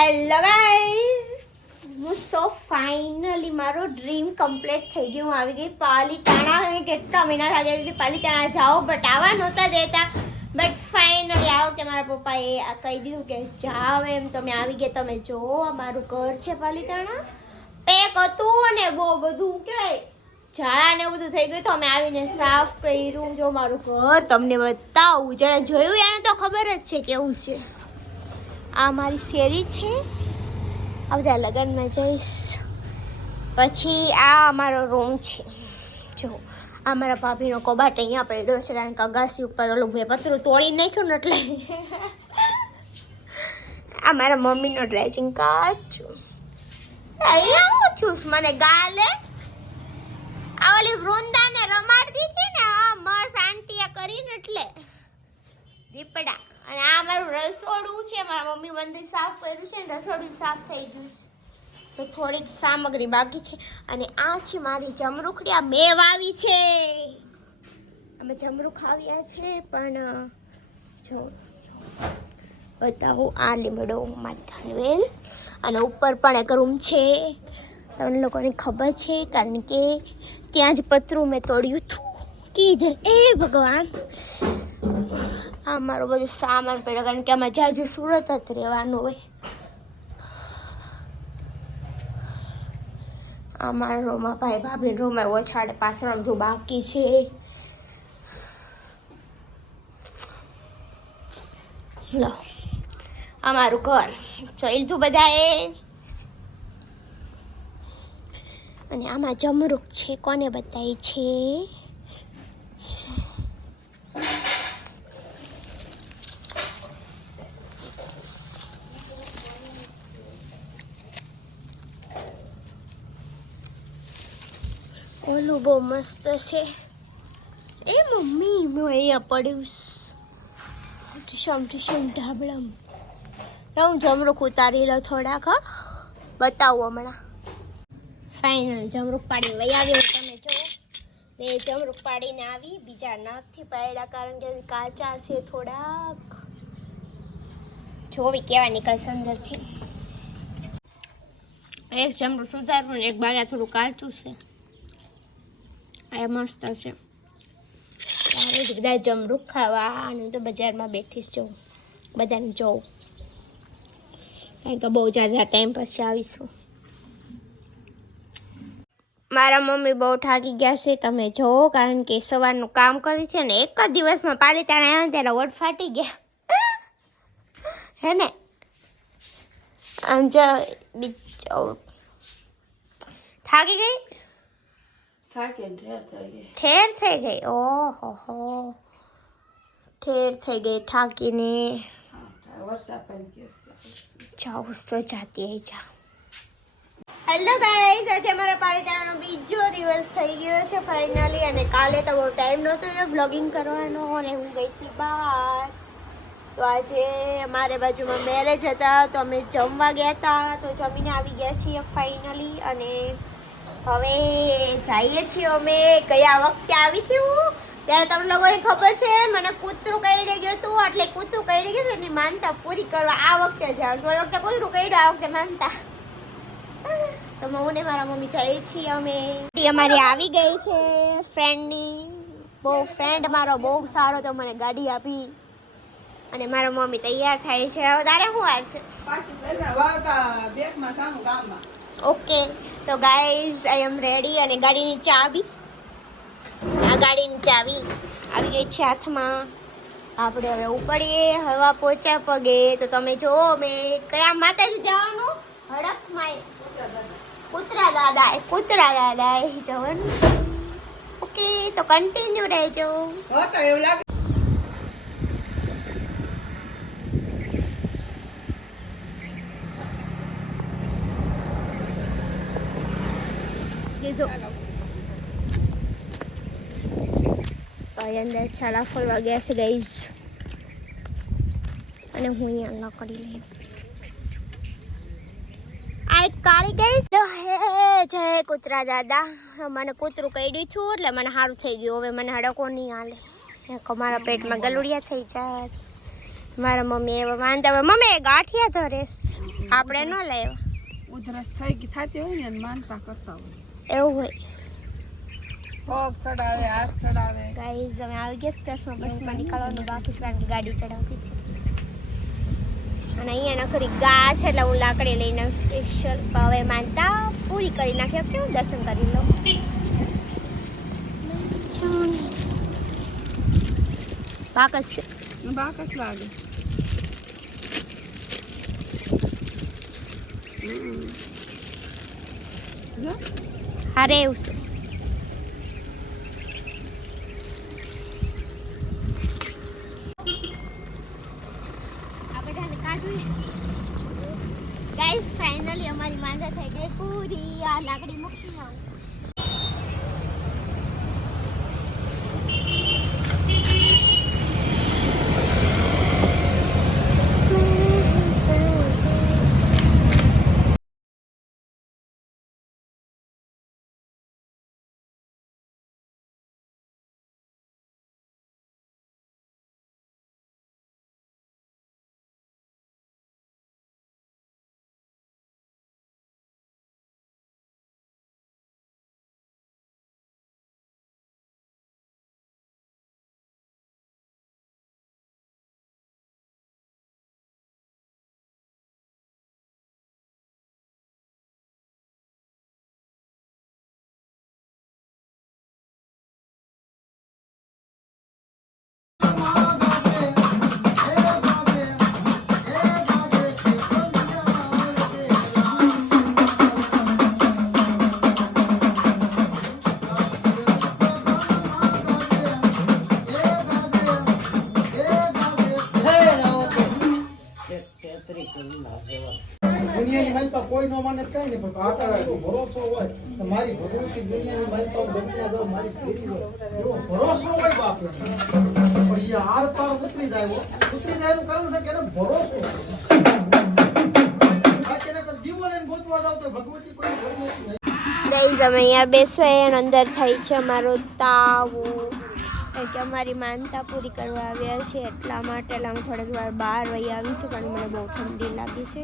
Hello guys હું so finally મારો dream complete થઈ ગયું. હું આવી ગઈ પાલીતાણા અને કેટલા મહિના થઈ ગયા પાલિતાણા જાઓ બટ આવા નહોતા જતા. બટ ફાઇનલી આવો કે મારા પપ્પાએ આ કહી દીધું કે જાઓ એમ. તમે આવી ગયા, તમે જુઓ અમારું ઘર છે પાલીતાણા પેક હતું અને બહુ બધું કહેવાય ઝાડા ને બધું થઈ ગયું. તો અમે આવીને સાફ કર્યું. જો મારું ઘર તમને બતાવું. જરા જોયું એને તો ખબર જ છે કેવું છે. આ મારી શેરી છે. આ બધા લગ્નમાં જઈશ. પછી આ અમારો રૂમ છે. જો, આ મારા ભાભીનો કબાટ અહીંયા પડ્યો છે કારણ કે અગાસી ઉપર ઓલું મેં પતરું તોડી નાખ્યું ને એટલે આ મારા મમ્મીનો ડ્રેસિંગ કાચું અહીંયા હું છું. મને ગાલે આ ઓલી વૃંદાને રમાડતી હતી ને. આ મસ્ત આંટીયા કરીને એટલે. દીપડા. અને આ મારું રસોડું છે, મારા મમ્મી મંદિર સાફ કર્યું છે ને રસોડું સાફ થઈ ગયું છે. તો થોડીક સામગ્રી બાકી છે અને આ છે મારી જમરૂખડી, આ મેં વાવી છે. અમે જમરૂખ આવ્યા છે, પણ જો, બતાવું, આ લીમડો માતાની વેલ અને ઉપર પણ એક રૂમ છે. તમને લોકોને ખબર છે, કારણ કે ત્યાં જ પતરું મેં તોડ્યું હતું. કીધર એ ભગવાન. આ મારો બધું સામાન પડ્યો, કારણ કે આમાં જ્યાં સુરત જ રહેવાનું હોય. અમારા મારા રૂમમાં ભાઈ ભાભી રૂમમાં ઓછાડે પાથરણ જો બાકી છે. લો, અમારું મારું ઘર જોઈ લીધું બધાએ. અને આમાં જમરૂક છે, કોને બતાવી છે? બહુ મસ્ત છે. એ મમ્મી હું અહીંયા પડ્યું ટીશમ ટીશમ ઢાબળમ હું જમરૂક ઉતારી લો થોડાક, હા. બતાવું હમણાં. ફાઇનલ જમરૂખ પાડી વહી આવ્યો તમે જો. બે જમરૂખ પાડીને આવી, બીજા નથી પાડ્યા કારણ કે કાચા છે થોડાક. જોવી કેવા નીકળશે અંદરથી એક જમરૂક સુધારવું ને એક બાગા થોડું કાચું છે. આ મસ્ત છે. આવે જ બધા જમરૂક ખાવા, અને તો બજારમાં બેઠી જ જોઉં બધાને જોઉં. કારણ કે બહુ ઝાઝા ટાઈમ પછી આવીશું. મારા મમ્મી બહુ થાકી ગયા છે, તમે જો કારણ કે સવારનું કામ કરી છે ને, એક જ દિવસમાં પાલીતાણા આવ્યા ને ત્યારે વડ ફાટી ગયા. હે ને? આમ જો, બીજો થાકી ગઈ? ઠેર થઈ ગઈ? ઓહો હો. ઠેર થઈ ગઈ થાકીને. જાઉસ. જાઉં તો જાતી જા. હેલો ગાઈઝ આજે મારા પાલિતાણાનો બીજો દિવસ થઈ ગયો છે ફાઇનલી અને કાલે તો બહુ ટાઈમ નહોતો વ્લોગિંગ કરવાનો અને હું ગઈ હતી બહાર. તો આજે અમારે બાજુમાં મેરેજ હતા તો અમે જમવા ગયા હતા તો જમીને આવી ગયા છીએ ફાઇનલી અને હવે જઈએ છીએ અમે ગયા વખતે આવી હતી ત્યારે તમને લોકોને ખબર છે, મને કૂતરું કઈડે ગયું હતું, એટલે કૂતરું કઈડી ગયું એની માનતા પૂરી કરવા આ વખતે જાઉં છું. વખતે કૂતરું કઈડું આ વખતે માનતા. તો હું ને મારા મમ્મી જઈએ છીએ અમે. અમારી આવી ગઈ છે ફ્રેન્ડની બહુ ફ્રેન્ડ મારો, બહુ સારો તો મને ગાડી આપી. અને મારા મમ્મી તૈયાર થાય છે. હવે તારે શું વાર છે? ઓકે, તો ગાઈઝ આઈ એમ રેડી અને ગાડીની ચાવી આ ગાડીની ચાવી આવી. ગઈ છે હાથમાં. આપણે હવે ઉપડીએ હવા પહોંચ્યા પગે. તો તમે જુઓ મેં કયા માતાજી જવાનું? હડકમાં કૂતરા દાદા એ કૂતરા દાદા જવાનું. ઓકે, તો કન્ટિન્યુ રહેજો. એવું લાગે અંદર છાલા ફરવા ગયા છે ગઈઝ અને હું અહીંયા કરી લઈ. આ એક કાળી ગઈ હે, જય કૂતરા દાદા. મને કૂતરું કઈડ્યું છું, એટલે મને સારું થઈ ગયું. હવે મને હડકો નહીં હાલે. મારા પેટમાં ગલુડિયા થઈ જાય. મારા મમ્મી એવા માનતા મમ્મી ગાંઠિયા ધરેશ. આપણે ન લેવા ઉધરસ થઈ થતી હોય ને માનતા કરતા હોય. એવું હોય. પગ ચડાવે હાથ ચડાવે. ગાઈઝ અમે આવી ગયા સ્ટેશન બસમાં નીકળવાનું બાકી છે કારણ કે ગાડી ચડાવતી છે. અને અહીંયા નખરી ગા છે એટલે હું લાકડી લઈને સ્પેશિયલ હવે માનતા પૂરી કરી નાખી. કેવું દર્શન કરી લઉં બાકસ છે. બાકસ લાગે. જો. હારે એવું છે ગાઈસ ફાઇનલી અમારી માંજા થઈ ગઈ. પૂરી આ લાકડી મૂકી આવું. પણ ભરોસો અહીંયા બેસવા અંદર થાય છે અમારો તાવો. કે અમારી માનતા પૂરી કરવા આવ્યા છે એટલા માટે અમે થોડીક વાર બહાર વહી આવીશું કારણ મને બહુ ઠંડી લાગી છે.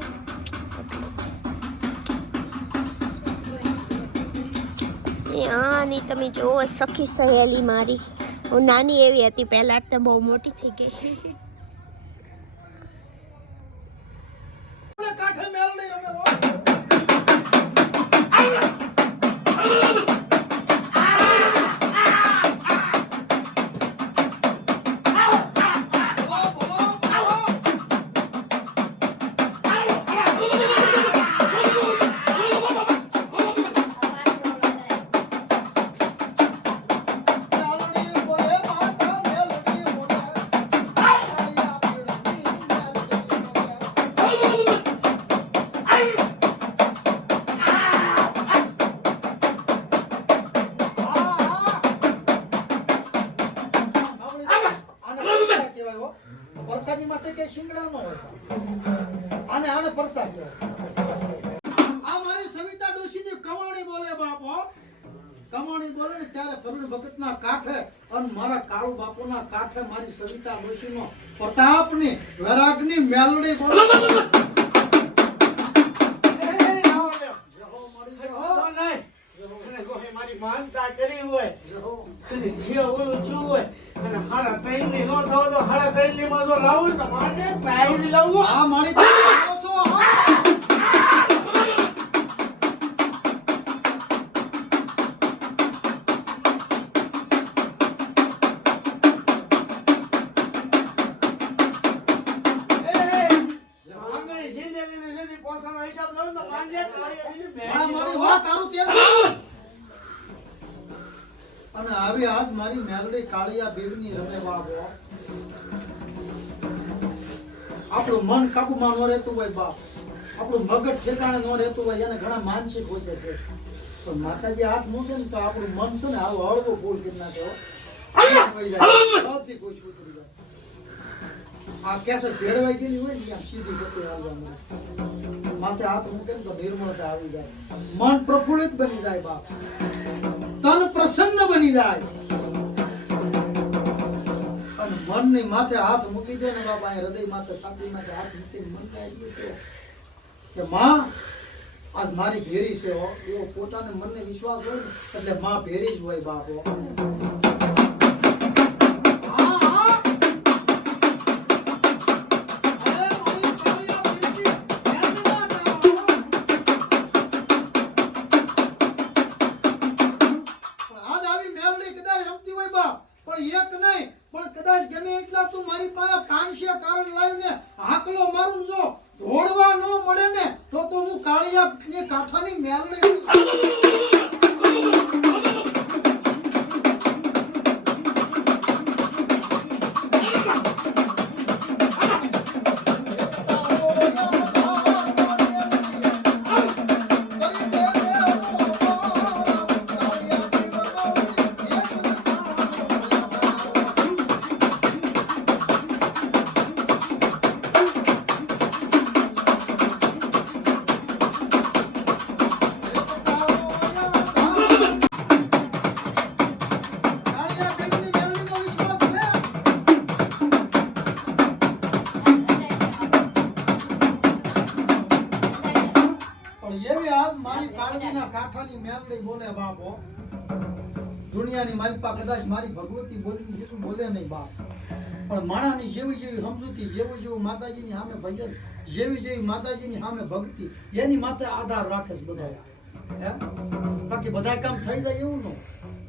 એ આની તમે જુઓ, સખી સહેલી મારી. હું નાની એવી હતી, પહેલાં તો બહુ મોટી થઈ ગઈ. કાંઠે મેલ નહીં રમે પરસાદી માથે કે શિંગડા નો હતા આને આને પરસા આ મારી સવિતા ડોશીની કમાણી બોલે બાપો. કમાણી બોલે ને ત્યારે કરુણ ભગતના કાંઠે અને મારા કાળુ બાપુના કાંઠે મારી સવિતા ડોશી નો પ્રતાપની વૈરાગની મેલડી બોલે. મારી માનતા કરી હોય, જે ઓલું છું હોય, અને હારા તૈનની નો થવો તો હારા તૈનની માં જો લાવું તો મારે પહેરી લાવું. આ મારી કાબુમાં ન રહેતું હોય બાપ. આપણું મગજ ઠેકાણે ન રહેતું હોય એને ઘણા માનસિક હોય છે પણ માતાજી હાથ મૂકે ને તો આપણું મન છે ને આવું હળવું ફૂલ કરી નાખે હો. કોઈ જાય, બધી કોઈ છૂટરી જાય. આ કેસર ભેળવાઈ ગયેલી હોય ને ત્યાં સીધી ગતિ હાલવા માથે હાથ મૂકે ને તો નિર્મળતા આવી જાય. મન પ્રફુલ્લિત બની જાય બાપ. તન પ્રસન્ન બની જાય. મનની માથે હાથ મૂકી દે ને બાપા, એ હૃદય માથે છાતી માથે હાથ મૂકીને મનને એટલું કહો. કે માં, આજ મારી ભેરી છે એવો પોતાને મનને વિશ્વાસ હોય ને, એટલે માં ભેરી જ હોય બાપ કાંઠાની મેલડી બોલે બાપો દુનિયાની મારી કદાચ મારી ભગવતી બોલી જેટલું બોલે નહીં બાપ. પણ માણાની જેવી જેવી સમજૂતી જેવું જેવું માતાજીની સામે ભજન જેવી જેવી માતાજીની સામે ભક્તિ એની માથે આધાર રાખે છે બધા બાકી બધા કામ થઈ જાય એવું ન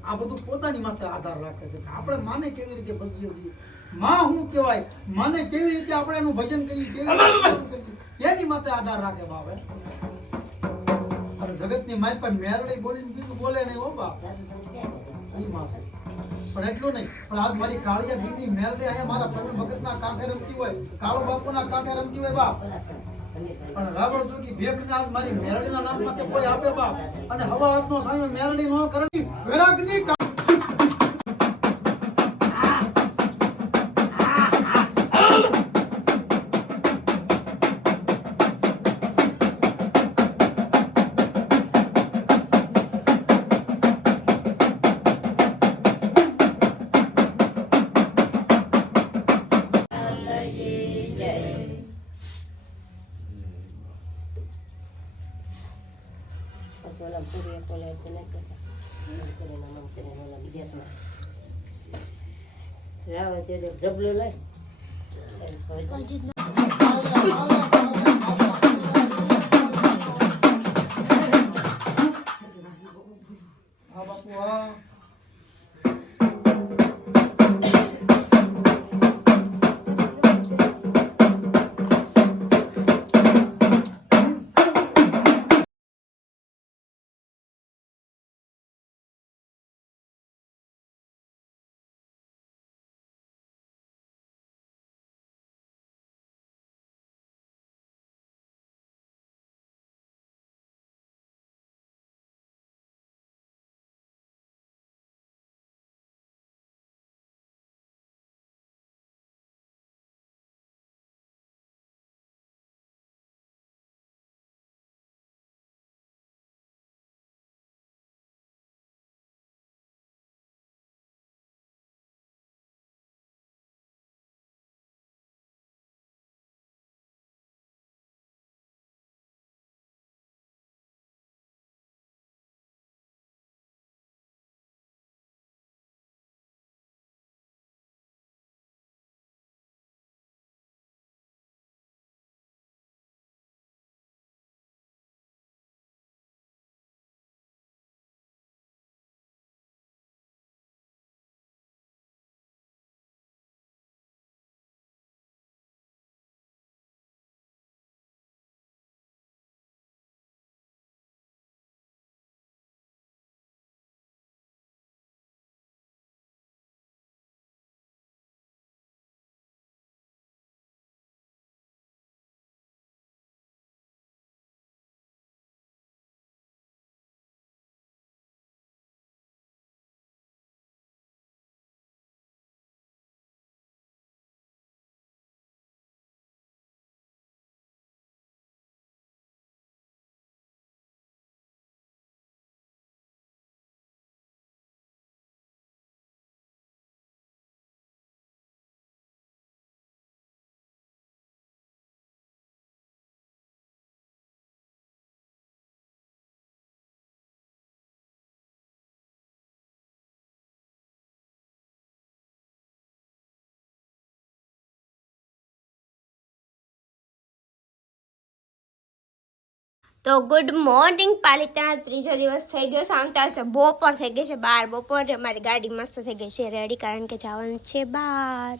આ બધું પોતાની માથે આધાર રાખે છે. આપણે માને કેવી રીતે ભજીએ છીએ? માં શું કહેવાય માને કેવી રીતે આપણે એનું ભજન કરીએ કેવી રીતે એની માથે આધાર રાખે બાપ હે? અને જગતની માય પાસે મેરડી બોલીને બીજું બોલે નહીં હો બા એ માસે પણ એટલું નહીં. પણ આજ મારી કાળિયા ગીરની મેલડી અહીંયા મારા પ્રવીણ ભગતના કાંઠે રમતી હોય, કાળો બાપુના કાંઠે રમતી હોય બા પણ રાવણ જોગી ભેખ આજ મારી મેરડીના નામ માટે કોઈ આપે બા અને હવા હાથનો સામે મેરડી નો કરણી વૈરાગની જબલું લઈ તો ગુડ મોર્નિંગ પાલિતાણા ત્રીજો દિવસ થઈ ગયો. સાંજતા તો બપોર થઈ ગઈ છે, બાર બપોર. મારી ગાડી મસ્ત થઈ ગઈ છે રેડી કારણ કે જવાનું છે બહાર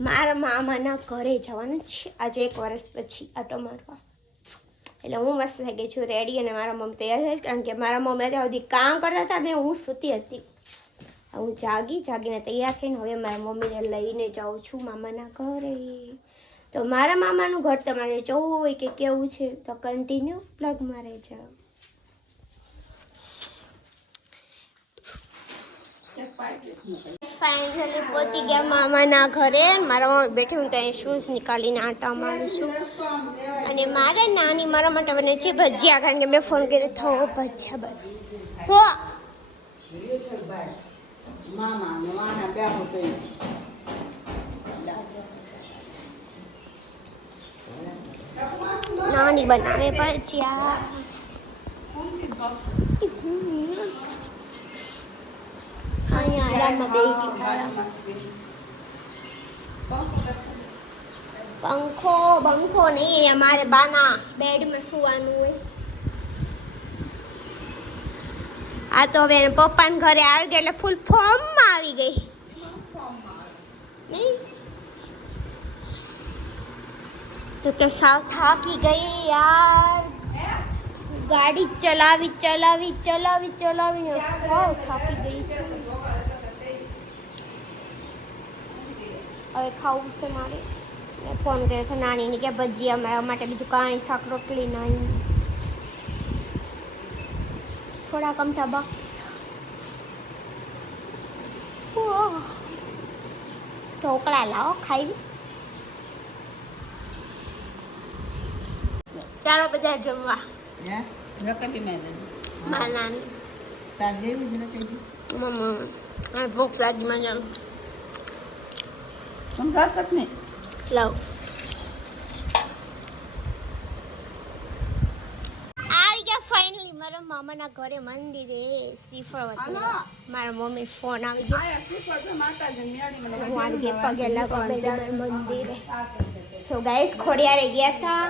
મારા મામાના ઘરે જવાનું છે. આજે એક વર્ષ પછી આટો મારવા. એટલે હું મસ્ત થઈ ગઈ છું રેડી અને મારા મમ્મી તૈયાર થઈ કારણ કે મારા મમ્મી ત્યાં સુધી કામ કરતા હતા ને હું સૂતી હતી. હું જાગી, જાગીને તૈયાર થઈને હવે મારા મમ્મીને લઈને જાઉં છું મામાના ઘરે. તો મારા મામાનું ઘર તમારે જવું હોય કે કેવું છે, તો કન્ટિન્યુ પ્લગમાં જાઓ ફાઇનલી પહોંચી ગયા મામાના ઘરે. મારા મમ્મી બેઠી હું ત્યાં શૂઝ નીકાળીને આટા મારું છું અને મારા નાની, મારા માટે બને છે ભજીયા કારણ કે મેં ફોન કર્યો, થો ભજીયા બને. હો! નાની બનાવે ભજીયા અહીંયા બનાવે ગઈ પંખો બંખો નહીં અમારે બાના બેડમાં સુવાનું હોય. આ તો હવે પપ્પાને ઘરે આવી ગઈ એટલે ફૂલ ફોર્મમાં આવી ગઈ. નહીં? તો તો સાવ થાકી ગઈ યાર ગાડી ચલાવી ચલાવી ચલાવી ચલાવીને સાવ થાકી ગઈ છું હવે ખાવું છે મારે મેં ફોન કર્યો હતો નાનીને કે ભજીયા મારા માટે બીજું કાંઈ શાક રોટલી નહીં થોડા કમઠા બાકી છે. ઓહ. ઢોકળા લાવો ખાઈ ચાલો બધા જમવા. ભૂખ લાગી મને લાવ. આવી ગયા ફાઇનલી મારા મામાના ઘરે મંદિરે શ્રીફળ વચ્ચે મારા મમ્મી ફોન આવી ગયો. પગે લાગવા મંદિરે. સો ગાઈસ ખોડિયારે ગયા હતા